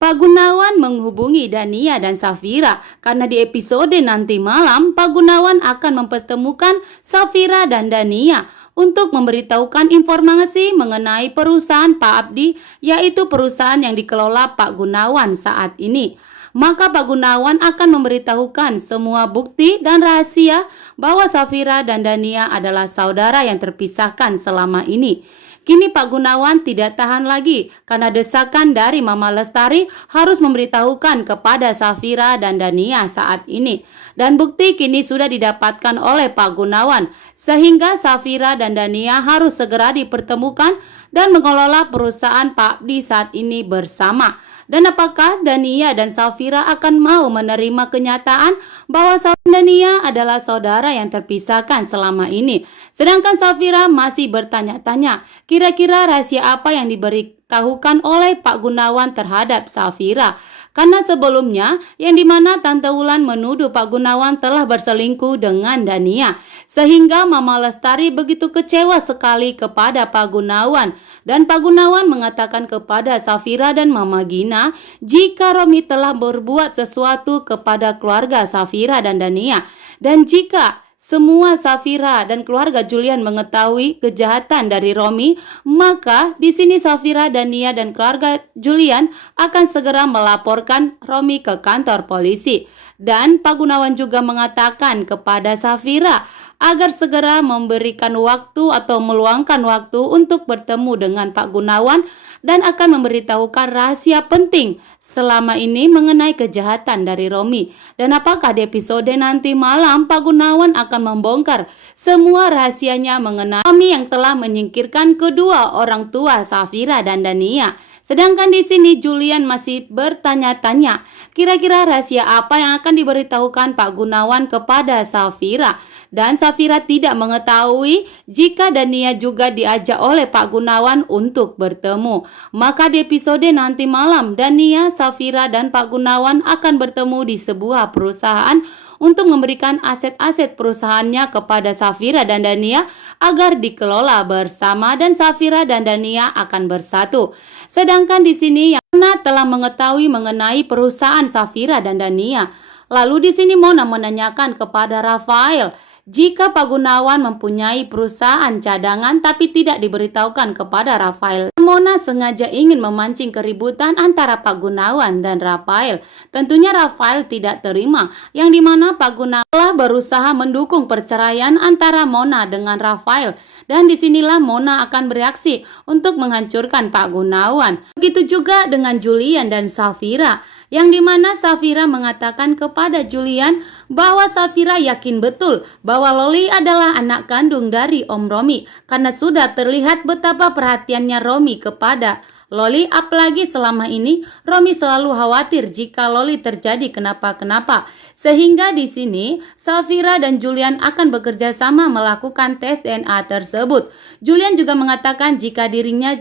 Pak Gunawan menghubungi Dania dan Safira karena di episode nanti malam Pak Gunawan akan mempertemukan Safira dan Dania untuk memberitahukan informasi mengenai perusahaan Pak Abdi, yaitu perusahaan yang dikelola Pak Gunawan saat ini. Maka Pak Gunawan akan memberitahukan semua bukti dan rahasia bahwa Safira dan Dania adalah saudara yang terpisahkan selama ini. Kini Pak Gunawan tidak tahan lagi karena desakan dari Mama Lestari harus memberitahukan kepada Safira dan Dania saat ini. Dan bukti kini sudah didapatkan oleh Pak Gunawan, sehingga Safira dan Dania harus segera dipertemukan dan mengelola perusahaan Pak Abdi saat ini bersama. Dan apakah Dania dan Safira akan mau menerima kenyataan bahwa Dania adalah saudara yang terpisahkan selama ini? Sedangkan Safira masih bertanya-tanya, kira-kira rahasia apa yang diberitahukan oleh Pak Gunawan terhadap Safira? Karena sebelumnya yang dimana Tante Wulan menuduh Pak Gunawan telah berselingkuh dengan Dania, sehingga Mama Lestari begitu kecewa sekali kepada Pak Gunawan. Dan Pak Gunawan mengatakan kepada Safira dan Mama Gina jika Romi telah berbuat sesuatu kepada keluarga Safira dan Dania, dan jika semua Safira dan keluarga Julian mengetahui kejahatan dari Romi, maka di sini Safira, Dania dan keluarga Julian akan segera melaporkan Romi ke kantor polisi. Dan Pak Gunawan juga mengatakan kepada Safira agar segera memberikan waktu atau meluangkan waktu untuk bertemu dengan Pak Gunawan dan akan memberitahukan rahasia penting selama ini mengenai kejahatan dari Romi. Dan apakah di episode nanti malam Pak Gunawan akan membongkar semua rahasianya mengenai Romi yang telah menyingkirkan kedua orang tua Safira dan Dania. Sedangkan di sini Julian masih bertanya-tanya, kira-kira rahasia apa yang akan diberitahukan Pak Gunawan kepada Safira? Dan Safira tidak mengetahui jika Dania juga diajak oleh Pak Gunawan untuk bertemu. Maka di episode nanti malam, Dania, Safira dan Pak Gunawan akan bertemu di sebuah perusahaan untuk memberikan aset-aset perusahaannya kepada Safira dan Dania agar dikelola bersama, dan Safira dan Dania akan bersatu. Sedangkan di sini Mona telah mengetahui mengenai perusahaan Safira dan Dania. Lalu di sini Mona menanyakan kepada Rafael jika Pak Gunawan mempunyai perusahaan cadangan tapi tidak diberitahukan kepada Rafael. Mona sengaja ingin memancing keributan antara Pak Gunawan dan Rafael. Tentunya Rafael tidak terima, yang dimana Pak Gunawan telah berusaha mendukung perceraian antara Mona dengan Rafael. Dan disinilah Mona akan bereaksi untuk menghancurkan Pak Gunawan. Begitu juga dengan Julian dan Safira, yang dimana Safira mengatakan kepada Julian bahwa Safira yakin betul bahwa Loli adalah anak kandung dari Om Romi, karena sudah terlihat betapa perhatiannya Romi kepada Loli, apalagi selama ini Romi selalu khawatir jika Loli terjadi kenapa-kenapa. Sehingga di sini Safira dan Julian akan bekerja sama melakukan tes DNA tersebut. Julian juga mengatakan jika dirinya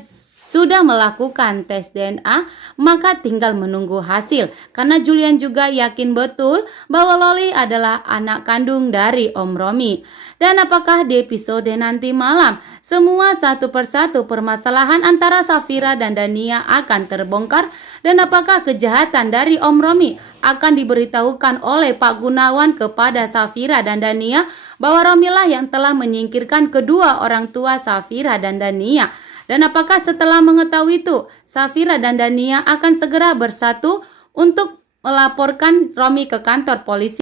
sudah melakukan tes DNA, maka tinggal menunggu hasil. Karena Julian juga yakin betul bahwa Loli adalah anak kandung dari Om Romi. Dan apakah di episode nanti malam semua satu persatu permasalahan antara Safira dan Dania akan terbongkar? Dan apakah kejahatan dari Om Romi akan diberitahukan oleh Pak Gunawan kepada Safira dan Dania bahwa Romilah yang telah menyingkirkan kedua orang tua Safira dan Dania? Dan apakah setelah mengetahui itu, Safira dan Dania akan segera bersatu untuk melaporkan Romi ke kantor polisi?